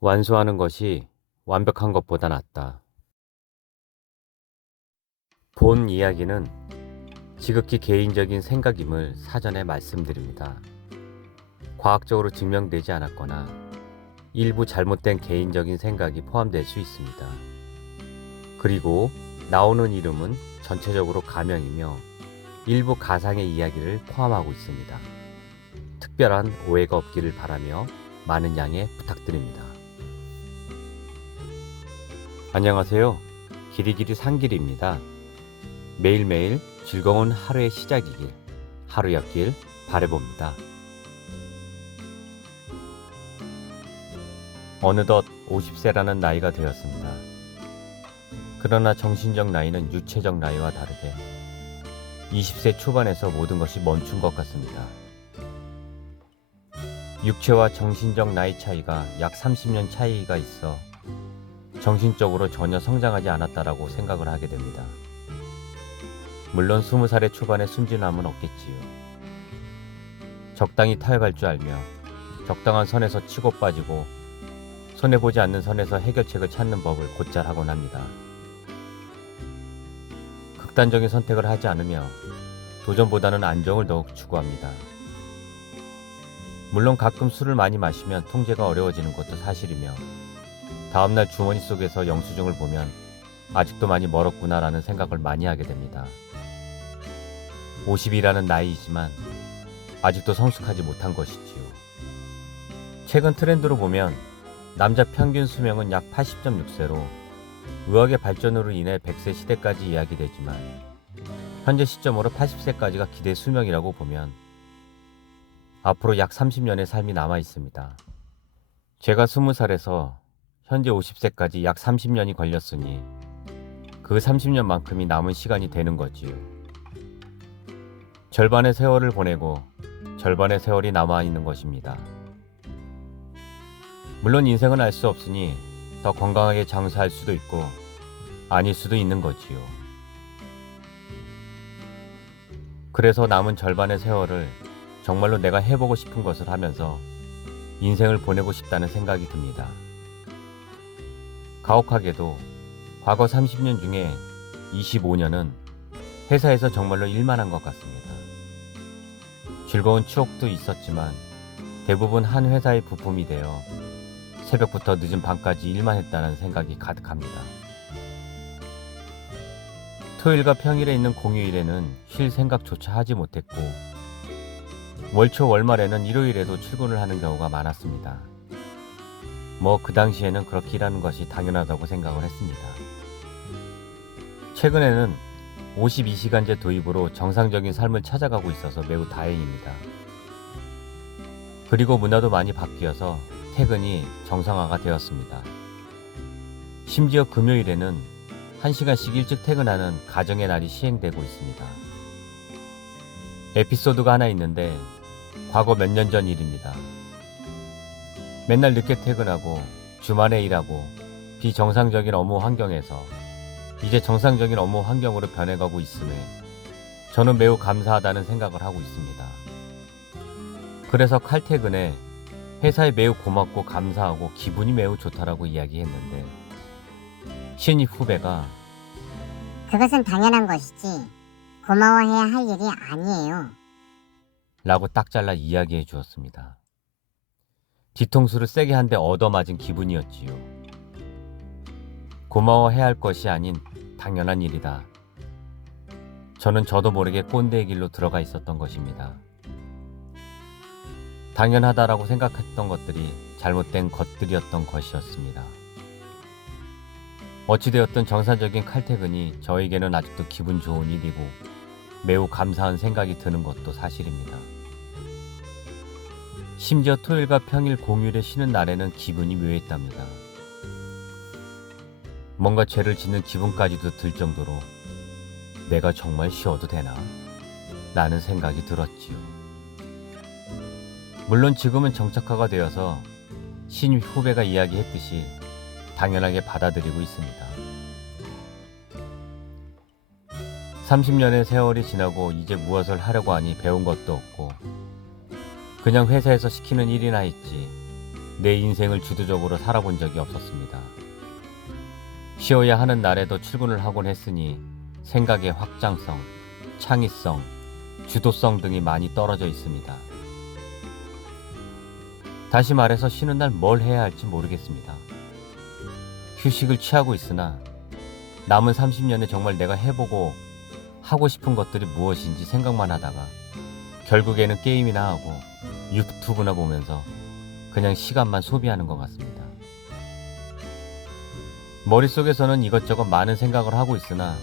완수하는 것이 완벽한 것보다 낫다. 본 이야기는 지극히 개인적인 생각임을 사전에 말씀드립니다. 과학적으로 증명되지 않았거나 일부 잘못된 개인적인 생각이 포함될 수 있습니다. 그리고 나오는 이름은 전체적으로 가명이며 일부 가상의 이야기를 포함하고 있습니다. 특별한 오해가 없기를 바라며 많은 양해 부탁드립니다. 안녕하세요. 길이길이 산길입니다. 매일매일 즐거운 하루의 시작이길, 하루였길 바라봅니다. 어느덧 50세라는 나이가 되었습니다. 그러나 정신적 나이는 유체적 나이와 다르게 20세 초반에서 모든 것이 멈춘 것 같습니다. 육체와 정신적 나이 차이가 약 30년 차이가 있어 정신적으로 전혀 성장하지 않았다라고 생각을 하게 됩니다. 물론 20살의 초반의 순진함은 없겠지요. 적당히 타협할 줄 알며 적당한 선에서 치고 빠지고 손해보지 않는 선에서 해결책을 찾는 법을 곧잘 하곤 합니다. 극단적인 선택을 하지 않으며 도전보다는 안정을 더욱 추구합니다. 물론 가끔 술을 많이 마시면 통제가 어려워지는 것도 사실이며 다음날 주머니 속에서 영수증을 보면 아직도 많이 멀었구나라는 생각을 많이 하게 됩니다. 50이라는 나이이지만 아직도 성숙하지 못한 것이지요. 최근 트렌드로 보면 남자 평균 수명은 약 80.6세로 의학의 발전으로 인해 100세 시대까지 이야기되지만 현재 시점으로 80세까지가 기대 수명이라고 보면 앞으로 약 30년의 삶이 남아 있습니다. 제가 20살에서 현재 50세까지 약 30년이 걸렸으니 그 30년만큼이 남은 시간이 되는 거지요. 절반의 세월을 보내고 절반의 세월이 남아있는 것입니다. 물론 인생은 알 수 없으니 더 건강하게 장수할 수도 있고 아닐 수도 있는 거지요. 그래서 남은 절반의 세월을 정말로 내가 해보고 싶은 것을 하면서 인생을 보내고 싶다는 생각이 듭니다. 가혹하게도 과거 30년 중에 25년은 회사에서 정말로 일만 한 것 같습니다. 즐거운 추억도 있었지만 대부분 한 회사의 부품이 되어 새벽부터 늦은 밤까지 일만 했다는 생각이 가득합니다. 토요일과 평일에 있는 공휴일에는 쉴 생각조차 하지 못했고 월초 월말에는 일요일에도 출근을 하는 경우가 많았습니다. 그 당시에는 그렇게 일하는 것이 당연하다고 생각을 했습니다. 최근에는 52시간제 도입으로 정상적인 삶을 찾아가고 있어서 매우 다행입니다. 그리고 문화도 많이 바뀌어서 퇴근이 정상화가 되었습니다. 심지어 금요일에는 1시간씩 일찍 퇴근하는 가정의 날이 시행되고 있습니다. 에피소드가 하나 있는데 과거 몇 년 전 일입니다. 맨날 늦게 퇴근하고 주말에 일하고 비정상적인 업무 환경에서 이제 정상적인 업무 환경으로 변해가고 있음에 저는 매우 감사하다는 생각을 하고 있습니다. 그래서 칼퇴근에 회사에 매우 고맙고 감사하고 기분이 매우 좋다라고 이야기했는데 신입 후배가 그것은 당연한 것이지 고마워해야 할 일이 아니에요. 라고 딱 잘라 이야기해 주었습니다. 뒤통수를 세게 한 대 얻어맞은 기분이었지요. 고마워해야 할 것이 아닌 당연한 일이다. 저는 저도 모르게 꼰대의 길로 들어가 있었던 것입니다. 당연하다라고 생각했던 것들이 잘못된 것들이었던 것이었습니다. 어찌되었든 정상적인 칼퇴근이 저에게는 아직도 기분 좋은 일이고 매우 감사한 생각이 드는 것도 사실입니다. 심지어 토요일과 평일 공휴일에 쉬는 날에는 기분이 묘했답니다. 뭔가 죄를 짓는 기분까지도 들 정도로 내가 정말 쉬어도 되나? 라는 생각이 들었지요. 물론 지금은 정착화가 되어서 신입 후배가 이야기했듯이 당연하게 받아들이고 있습니다. 30년의 세월이 지나고 이제 무엇을 하려고 하니 배운 것도 없고 그냥 회사에서 시키는 일이나 했지 내 인생을 주도적으로 살아본 적이 없었습니다. 쉬어야 하는 날에도 출근을 하곤 했으니 생각의 확장성, 창의성, 주도성 등이 많이 떨어져 있습니다. 다시 말해서 쉬는 날 뭘 해야 할지 모르겠습니다. 휴식을 취하고 있으나 남은 30년에 정말 내가 해보고 하고 싶은 것들이 무엇인지 생각만 하다가 결국에는 게임이나 하고 유튜브나 보면서 그냥 시간만 소비하는 것 같습니다. 머릿속에서는 이것저것 많은 생각을 하고 있으나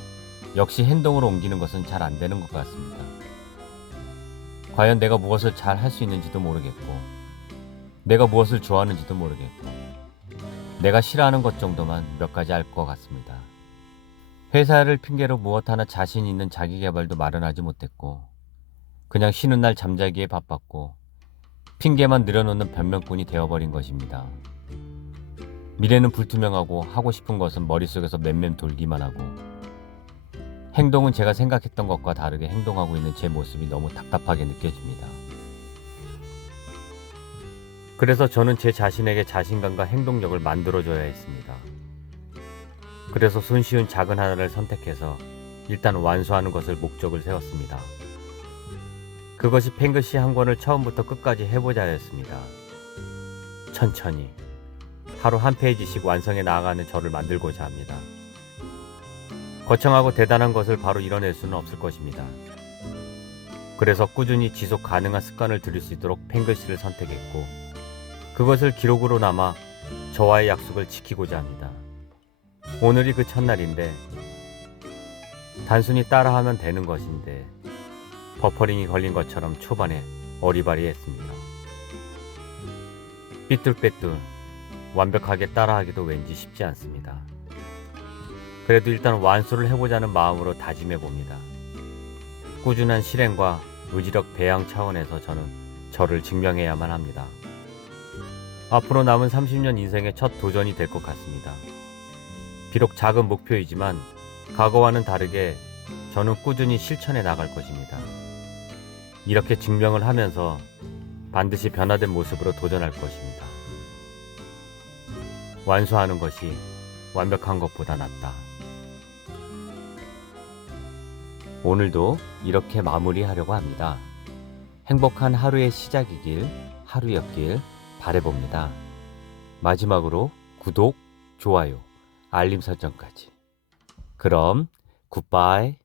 역시 행동으로 옮기는 것은 잘 안 되는 것 같습니다. 과연 내가 무엇을 잘 할 수 있는지도 모르겠고 내가 무엇을 좋아하는지도 모르겠고 내가 싫어하는 것 정도만 몇 가지 알 것 같습니다. 회사를 핑계로 무엇 하나 자신 있는 자기계발도 마련하지 못했고 그냥 쉬는 날 잠자기에 바빴고 핑계만 늘어놓는 변명꾼이 되어버린 것입니다. 미래는 불투명하고 하고 싶은 것은 머릿속에서 맴맴 돌기만 하고 행동은 제가 생각했던 것과 다르게 행동하고 있는 제 모습이 너무 답답하게 느껴집니다. 그래서 저는 제 자신에게 자신감과 행동력을 만들어줘야 했습니다. 그래서 손쉬운 작은 하나를 선택해서 일단 완수하는 것을 목적을 세웠습니다. 그것이 펭글씨 한 권을 처음부터 끝까지 해보자였습니다. 천천히 하루 한 페이지씩 완성해 나아가는 저를 만들고자 합니다. 거창하고 대단한 것을 바로 이뤄낼 수는 없을 것입니다. 그래서 꾸준히 지속 가능한 습관을 들일 수 있도록 펭글씨를 선택했고 그것을 기록으로 남아 저와의 약속을 지키고자 합니다. 오늘이 그 첫날인데 단순히 따라하면 되는 것인데 버퍼링이 걸린 것처럼 초반에 어리바리했습니다. 삐뚤빼뚤 완벽하게 따라하기도 왠지 쉽지 않습니다. 그래도 일단 완수를 해보자는 마음으로 다짐해봅니다. 꾸준한 실행과 의지력 배양 차원에서 저는 저를 증명해야만 합니다. 앞으로 남은 30년 인생의 첫 도전이 될 것 같습니다. 비록 작은 목표이지만 과거와는 다르게 저는 꾸준히 실천해 나갈 것입니다. 이렇게 증명을 하면서 반드시 변화된 모습으로 도전할 것입니다. 완수하는 것이 완벽한 것보다 낫다. 오늘도 이렇게 마무리하려고 합니다. 행복한 하루의 시작이길, 하루였길 바라봅니다. 마지막으로 구독, 좋아요, 알림 설정까지. 그럼 굿바이.